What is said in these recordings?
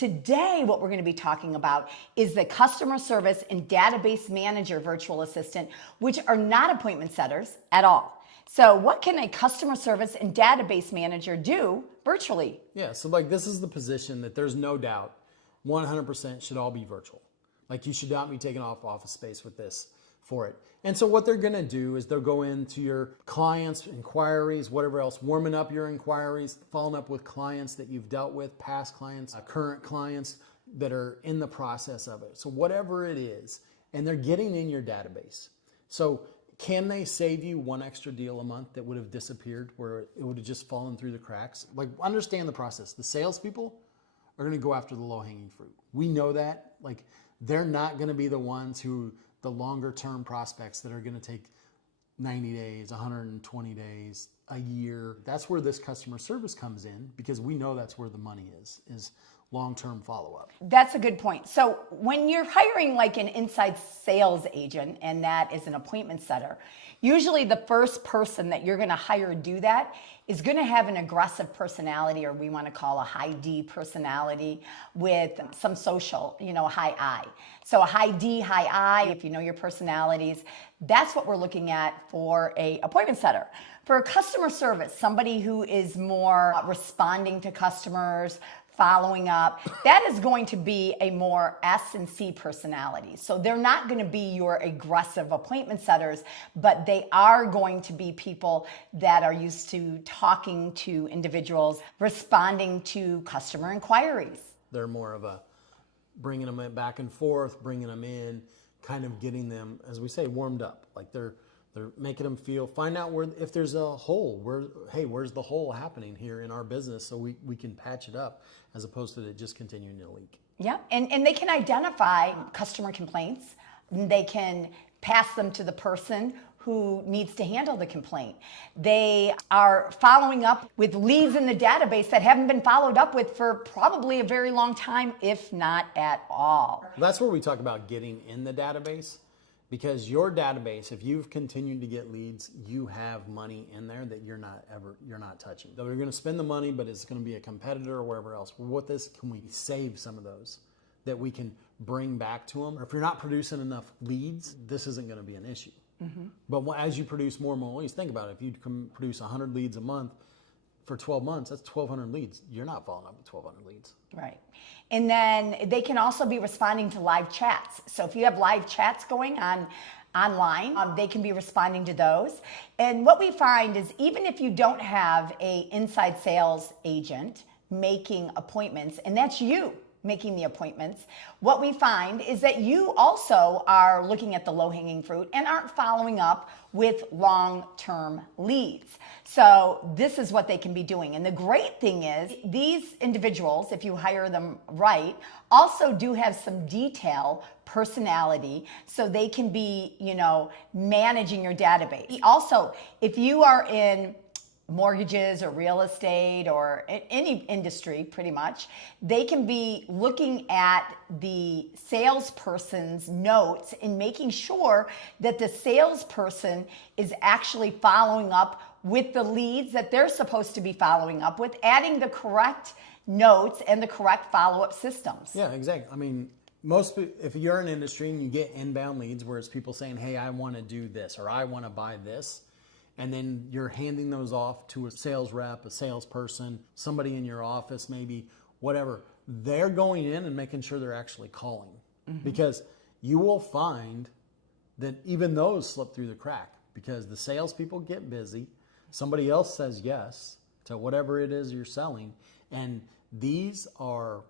Today, what we're going to be talking about is the customer service and database manager virtual assistant, which are not appointment setters at all. So what can a customer service and database manager do virtually? Yeah, so like this is the position that there's no doubt 100% should all be virtual. Like you should not be taking off office space with this for it. And so what they're going to do is they'll go into your clients' inquiries, whatever else, warming up your inquiries, following up with clients that you've dealt with, past clients, current clients that are in the process of it. So whatever it is, and they're getting in your database. So can they save you one extra deal a month that would have disappeared, where it would have just fallen through the cracks? Like, understand the process. The salespeople are going to go after the low-hanging fruit. We know that. Like, they're not going to be the ones who, the longer-term prospects that are going to take 90 days, 120 days, a year. That's where this customer service comes in, because we know that's where the money is long-term follow-up. That's a good point. So when you're hiring like an inside sales agent, and that is an appointment setter, usually the first person that you're going to hire to do that is going to have an aggressive personality, or we want to call a high D personality, with some social, high I. So a high D, high I, if you know your personalities, that's what we're looking at for a appointment setter. For a customer service, somebody who is more responding to customers, following up, that is going to be a more S and C personality. So they're not going to be your aggressive appointment setters, but they are going to be people that are used to talking to individuals, responding to customer inquiries. They're more of a bringing them back and forth, bringing them in, kind of getting them, as we say, warmed up. Like they're making them find out if there's a hole, where's the hole happening here in our business, so we can patch it up, as opposed to it just continuing to leak. Yeah, and they can identify customer complaints. They can pass them to the person who needs to handle the complaint. They are following up with leads in the database that haven't been followed up with for probably a very long time, if not at all. That's where we talk about getting in the database. Because your database, if you've continued to get leads, you have money in there that you're not touching. So you're going to spend the money, but it's going to be a competitor or wherever else. With this, can we save some of those that we can bring back to them? Or if you're not producing enough leads, this isn't going to be an issue. Mm-hmm. But as you produce more and more leads, think about it. If you can produce 100 leads a month for 12 months, that's 1,200 leads. You're not following up with 1,200 leads. Right. And then they can also be responding to live chats. So if you have live chats going on online, they can be responding to those. And what we find is, even if you don't have an inside sales agent making appointments, and that's you making the appointments, what we find is that you also are looking at the low-hanging fruit and aren't following up with long-term leads. So this is what they can be doing. And the great thing is, these individuals, if you hire them right, also do have some detail, personality, so they can be, managing your database. Also, if you are in mortgages or real estate or any industry, pretty much, they can be looking at the salesperson's notes and making sure that the salesperson is actually following up with the leads that they're supposed to be following up with, adding the correct notes and the correct follow-up systems. Yeah, exactly. I mean, if you're in an industry and you get inbound leads where it's people saying, hey, I want to do this, or I want to buy this, and then you're handing those off to a sales rep, a salesperson, somebody in your office, maybe, whatever. They're going in and making sure they're actually calling. Mm-hmm. Because you will find that even those slip through the crack, because the salespeople get busy. Somebody else says yes to whatever it is you're selling. And these are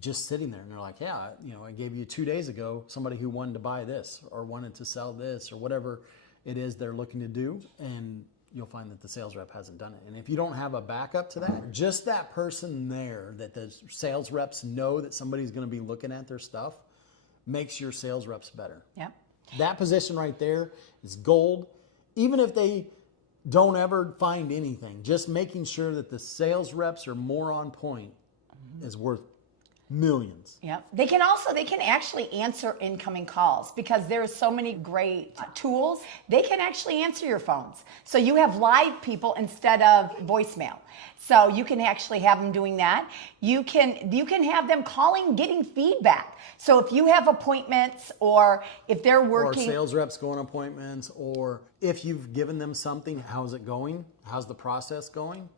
just sitting there, and they're like, yeah, I gave you 2 days ago somebody who wanted to buy this or wanted to sell this or whatever it is they're looking to do, and you'll find that the sales rep hasn't done it. And if you don't have a backup to that, just that person there that the sales reps know that somebody's going to be looking at their stuff makes your sales reps better. Yeah. That position right there is gold. Even if they don't ever find anything, just making sure that the sales reps are more on point is worth millions. Yeah. They can actually answer incoming calls because there's so many great tools. They can actually answer your phones. So you have live people instead of voicemail. So you can actually have them doing that. You can have them calling, getting feedback. So if you have appointments or if they're working. Or sales reps go on appointments, or if you've given them something, how's it going? How's the process going?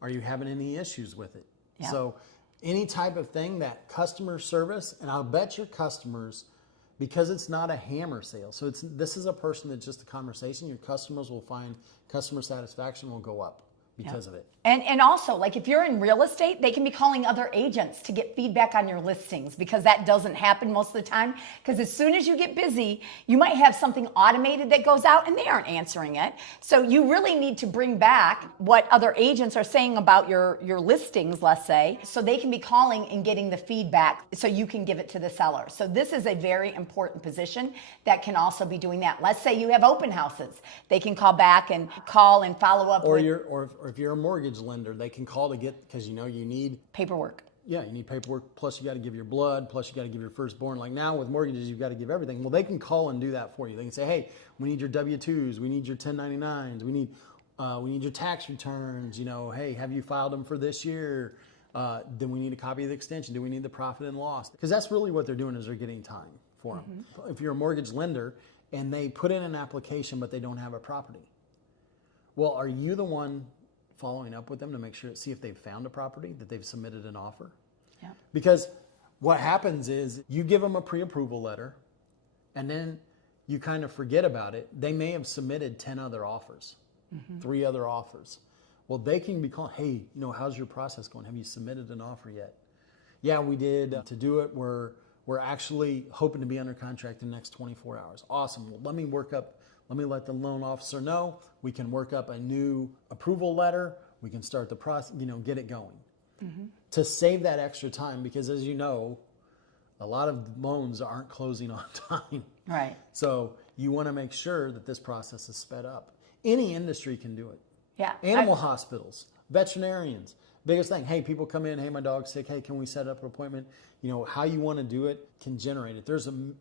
Are you having any issues with it? Yeah. So any type of thing that customer service, and I'll bet your customers, because it's not a hammer sale. So this is a person that's just a conversation. Your customers will find customer satisfaction will go up because of it. And also, like if you're in real estate, they can be calling other agents to get feedback on your listings because that doesn't happen most of the time. Because as soon as you get busy, you might have something automated that goes out and they aren't answering it. So you really need to bring back what other agents are saying about your listings, let's say, so they can be calling and getting the feedback so you can give it to the seller. So this is a very important position that can also be doing that. Let's say you have open houses. They can call back and follow up. Or if you're a mortgage lender, they can call to get, because you need paperwork. Yeah, you need paperwork, plus you got to give your blood, plus you got to give your firstborn. Like now with mortgages, you've got to give everything. Well, they can call and do that for you. They can say, hey, we need your W-2s, we need your 1099s, we need your tax returns, hey, have you filed them for this year? Then we need a copy of the extension. Do we need the profit and loss? Because that's really what they're doing, is they're getting time for them. If you're a mortgage lender and they put in an application but they don't have a property, well, are you the one following up with them to see if they've found a property, that they've submitted an offer? Yeah. Because what happens is you give them a pre-approval letter and then you kind of forget about it. They may have submitted 10 other offers, 3 other offers. Well, they can be calling, hey, how's your process going? Have you submitted an offer yet? Yeah, we did. To do it, we're actually hoping to be under contract in the next 24 hours. Awesome. Well, let me let the loan officer know. We can work up a new approval letter. We can start the process, get it going. To save that extra time, because as you know, a lot of loans aren't closing on time. Right. So you want to make sure that this process is sped up. Any industry can do it. Yeah. Animal hospitals, veterinarians, biggest thing. Hey, people come in, hey, my dog's sick. Hey, can we set up an appointment? How you want to do it can generate it.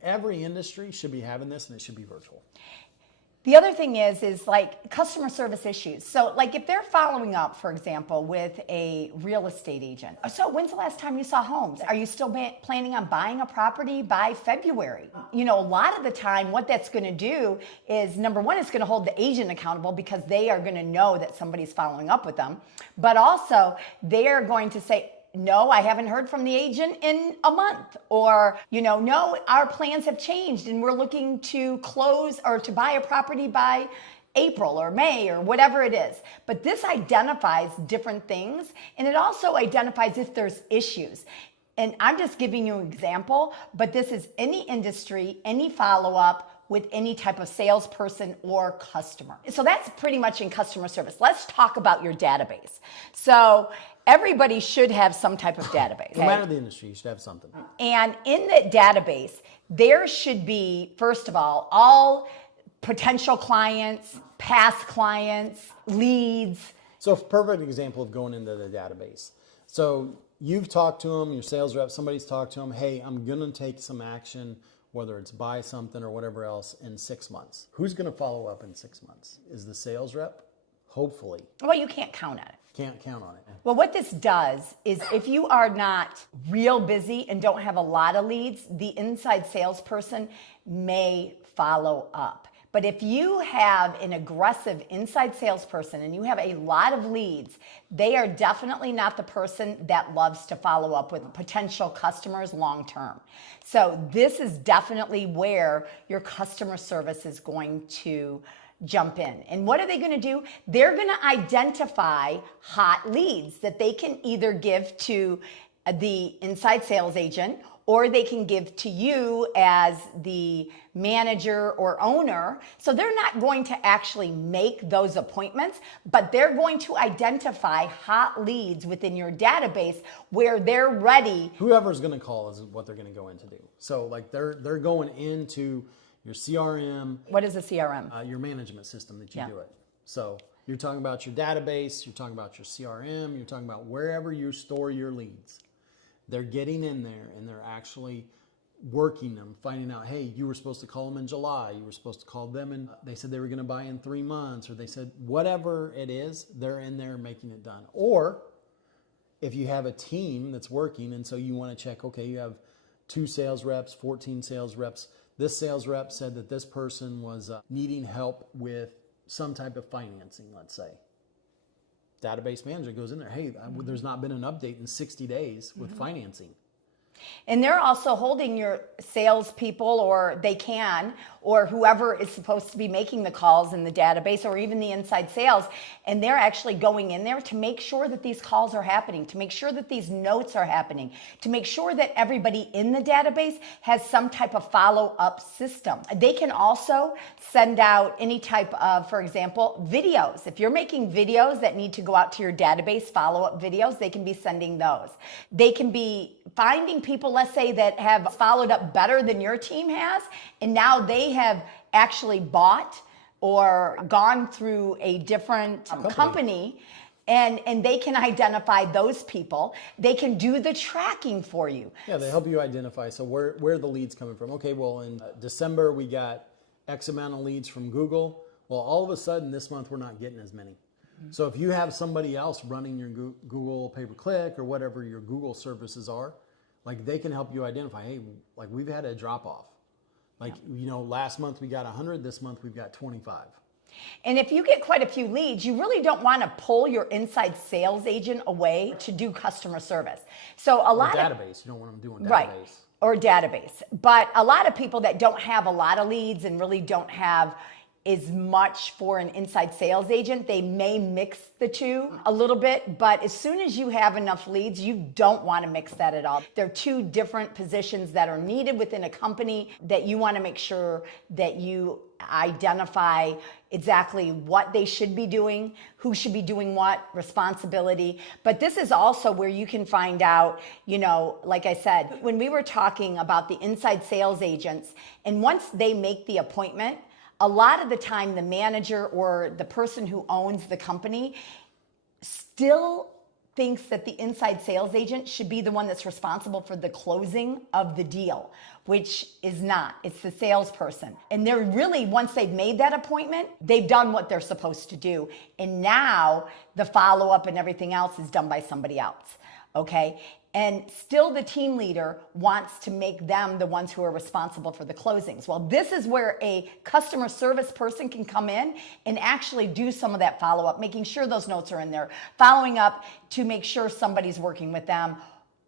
Every industry should be having this, and it should be virtual. The other thing is like customer service issues. So like if they're following up, for example, with a real estate agent. So when's the last time you saw homes? Are you still planning on buying a property by February? A lot of the time what that's going to do is, number one, it's going to hold the agent accountable because they are going to know that somebody's following up with them. But also they are going to say, no, I haven't heard from the agent in a month. Or, no, our plans have changed and we're looking to close or to buy a property by April or May or whatever it is. But this identifies different things, and it also identifies if there's issues. And I'm just giving you an example, but this is any industry, any follow-up with any type of salesperson or customer. So that's pretty much in customer service. Let's talk about your database. So everybody should have some type of database. No matter the industry, you should have something. And in the database, there should be, first of all potential clients, past clients, leads. So a perfect example of going into the database. So you've talked to them, your sales rep, somebody's talked to them, hey, I'm going to take some action, whether it's buy something or whatever else, in 6 months. Who's going to follow up in 6 months? Is the sales rep? Hopefully. Well, you can't count on it. Can't count on it. Well, what this does is if you are not real busy and don't have a lot of leads, the inside salesperson may follow up. But if you have an aggressive inside salesperson and you have a lot of leads, they are definitely not the person that loves to follow up with potential customers long term. So this is definitely where your customer service is going to jump in. And what are they going to do? They're going to identify hot leads that they can either give to the inside sales agent, or they can give to you as the manager or owner. So they're not going to actually make those appointments, but they're going to identify hot leads within your database where they're ready. Whoever's going to call is what they're going to go in to do. So like they're going into your CRM. What is a CRM? Your management system that you do it. So you're talking about your database, you're talking about your CRM, you're talking about wherever you store your leads. They're getting in there and they're actually working them, finding out, hey, you were supposed to call them in July, you were supposed to call them and they said they were going to buy in 3 months, or they said whatever it is, they're in there making it done. Or if you have a team that's working and so you want to check, okay, you have 2 sales reps, 14 sales reps. This sales rep said that this person was needing help with some type of financing, let's say. Database manager goes in there, hey, there's not been an update in 60 days with financing. And they're also holding your salespeople, or they can, or whoever is supposed to be making the calls in the database, or even the inside sales, and they're actually going in there to make sure that these calls are happening, to make sure that these notes are happening, to make sure that everybody in the database has some type of follow-up system. They can also send out any type of, for example, videos. If you're making videos that need to go out to your database, follow-up videos, they can be sending those. They can be finding people, let's say, that have followed up better than your team has, and now they have actually bought or gone through a different company, and they can identify those people. They can do the tracking for you. Yeah, they help you identify. So where are the leads coming from? Okay, well, in December, we got X amount of leads from Google. Well, all of a sudden, this month, we're not getting as many. So if you have somebody else running your Google pay-per-click or whatever your Google services are, like they can help you identify, hey, like we've had a drop off. Like, you know, last month we got 100, this month we've got 25. And if you get quite a few leads, you really don't want to pull your inside sales agent away to do customer service. So a lot of database, you don't want them doing database. Right, or database. But a lot of people that don't have a lot of leads and really don't have as much for an inside sales agent, they may mix the two a little bit, but as soon as you have enough leads, you don't want to mix that at all. They're 2 different positions that are needed within a company that you want to make sure that you identify exactly what they should be doing, who should be doing what, responsibility. But this is also where you can find out, you know, like I said, when we were talking about the inside sales agents, and once they make the appointment, a lot of the time the manager or the person who owns the company still thinks that the inside sales agent should be the one that's responsible for the closing of the deal, which is not. It's the salesperson. And they're really, once they've made that appointment, they've done what they're supposed to do. And now the follow-up and everything else is done by somebody else, okay? And still the team leader wants to make them the ones who are responsible for the closings. Well, this is where a customer service person can come in and actually do some of that follow-up, making sure those notes are in there, following up to make sure somebody's working with them,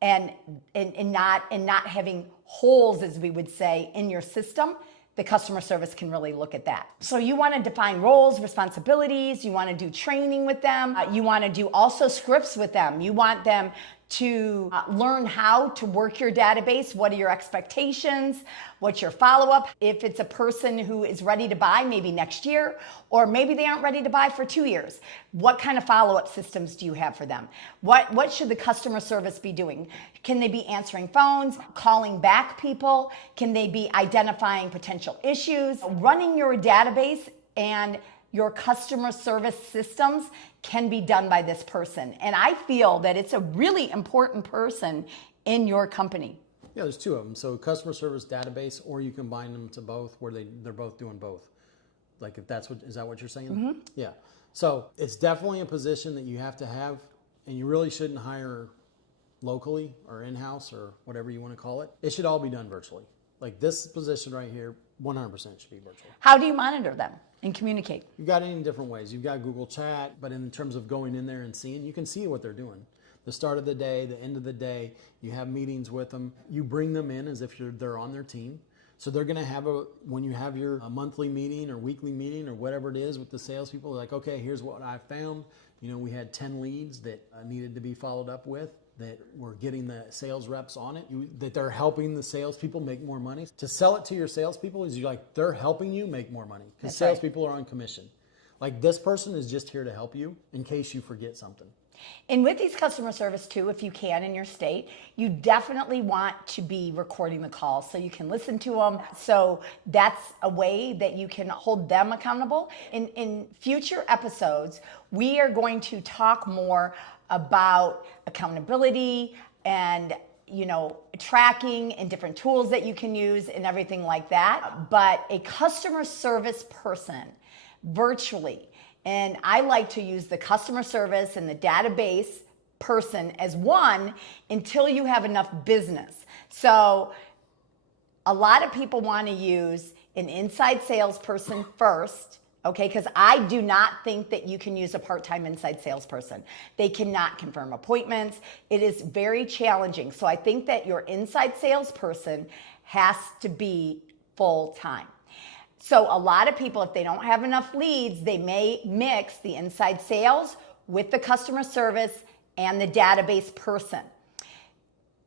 and not having holes, as we would say, in your system. The customer service can really look at that. So you want to define roles, responsibilities, you want to do training with them, you want to do also scripts with them. You want them to learn how to work your database. What are your expectations? What's your follow-up? If it's a person who is ready to buy maybe next year, or maybe they aren't ready to buy for 2 years, what kind of follow-up systems do you have for them? What should the customer service be doing? Can they be answering phones, calling back people? Can they be identifying potential issues? Running your database and your customer service systems can be done by this person. And I feel that it's a really important person in your company. Yeah, there's 2 of them. So customer service database, or you combine them to both where they're both doing both. Like if that's is that what you're saying? Mm-hmm. Yeah. So it's definitely a position that you have to have, and you really shouldn't hire locally or in-house or whatever you want to call it. It should all be done virtually. Like this position right here, 100% should be virtual. How do you monitor them and communicate? You've got it in different ways. You've got Google Chat, but in terms of going in there and seeing, you can see what they're doing. The start of the day, the end of the day, you have meetings with them. You bring them in as if they're on their team. So they're going to have when you have your monthly meeting or weekly meeting or whatever it is with the salespeople, they're like, okay, here's what I found. You know, we had 10 leads that needed to be followed up with, that we're getting the sales reps on it, that they're helping the salespeople make more money. To sell it to your salespeople is they're helping you make more money, because salespeople are on commission. Like this person is just here to help you in case you forget something. And with these customer service too, if you can in your state, you definitely want to be recording the calls so you can listen to them. So that's a way that you can hold them accountable. In future episodes, we are going to talk more about accountability and tracking and different tools that you can use and everything like that. But a customer service person virtually, and I like to use the customer service and the database person as one until you have enough business. So a lot of people want to use an inside salesperson first, okay? Because I do not think that you can use a part-time inside salesperson. They cannot confirm appointments. It is very challenging. So I think that your inside salesperson has to be full-time. So a lot of people, if they don't have enough leads, they may mix the inside sales with the customer service and the database person.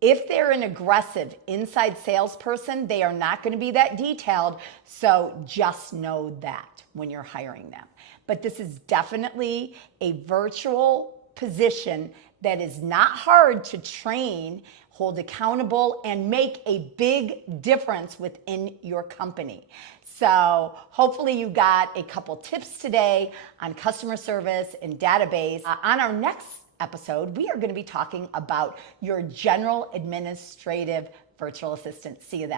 If they're an aggressive inside salesperson, they are not going to be that detailed. So just know that when you're hiring them. But this is definitely a virtual position that is not hard to train, hold accountable, and make a big difference within your company. So hopefully you got a couple tips today on customer service and database. On our next episode, we are going to be talking about your general administrative virtual assistant. See you then.